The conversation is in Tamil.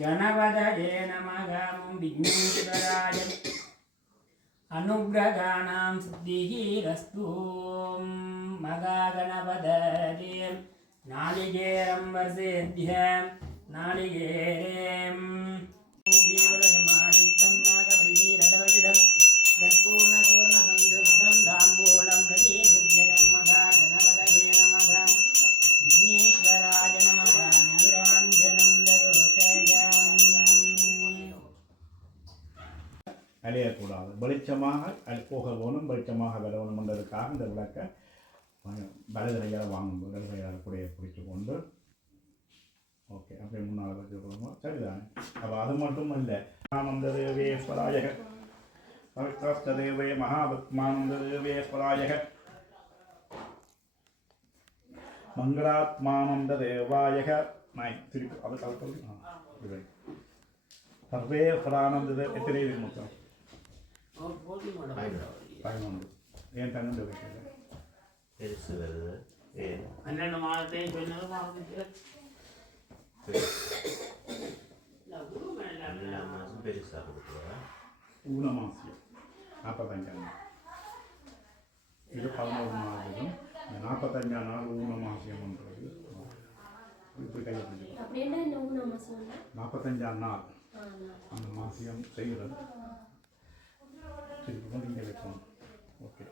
गणपतये नमः विघ्नेश्वराय अनुग्रहाणां सिद्धिरस्तु मगागणपतये नालिकेरं वर्षेभ्यः नालिकेरं जीवलजमायुक्तं नागवल्लीरथवचितं यत्पूर्णसूर्णसंयुक्तं ताम्बूलं प्रतीभिद्यतं मगागणपतये नमः विघ्नेश्वराय नमः नीराञ्जनं दरोषयामि அழியக்கூடாது வெளிச்சமாக போக வேணும் வெளிச்சமாக வரணும் என்றதுக்காக இந்த விளக்கை வலதுகையால் வாங்கும் வலதுகையால் கூடைய பிடிச்சி கொண்டு ஓகே அப்படியே முன்னால் வச்சு கொடுங்க சரிதானே அப்போ அது மட்டும் இல்லை ஆனந்த தேவேஸ்வராயக பவித்ரஸ்த தேவே மகாபத்மானந்த தேவேஸ்வராயக மங்களாத்மானந்த தேவாயக நான் திருப்பி அது கலப்பது சர்வே பரானந்த எத்தனை இது மொத்தம் 11 ஏன் தங்கண்டு வைக்கிறது பெருசு வருது 12 மாதத்தையும் சொன்னது மாதம் பெருசாக கொடுக்குறா ஊனமாசியம் 45 இது 11 மாதம் 45 நாள் ஊனமாசியம்ன்றது இப்படி கையை பிடிச்சிடும் 45 நாள் அந்த மாசியம் செய்கிறது திருப்பி கொண்டு இங்கே வைக்கணும் ஓகே